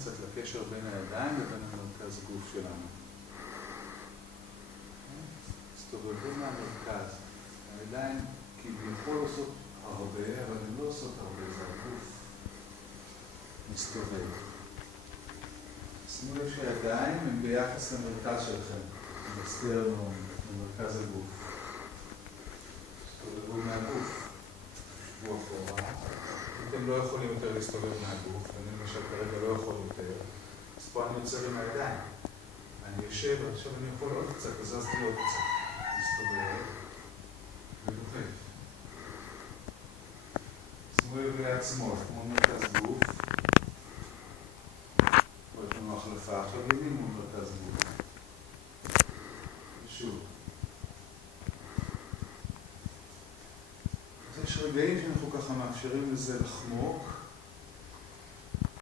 קצת לקשר בין הידיים לבין המרכז גוף שלנו. מסתובבים מהמרכז. הידיים כביכול עושות הרבה, אבל הן לא עושות הרבה, זה הגוף מסתובב. שימו לב שהידיים הם ביחס למרכז שלכם, בסטרנום, במרכז הגוף. תסתובבו מהגוף, שבו אחורה. אתם לא יכולים יותר להסתובב מהגוף, ואני למשל כרגע לא יכול יותר. אז פה אני יוצר עם הידיים. אני יושב, עכשיו אני יכול עוד קצת, הזזתי עוד קצת. מסתובב ודוחף. שימו לב ליד שמאל, כמו מרכז גוף. פה יש לנו החלפה, עכשיו ימין מול מרכז גוף. ושוב. אז יש רגעים שאנחנו ככה מאפשרים לזה לחמוק.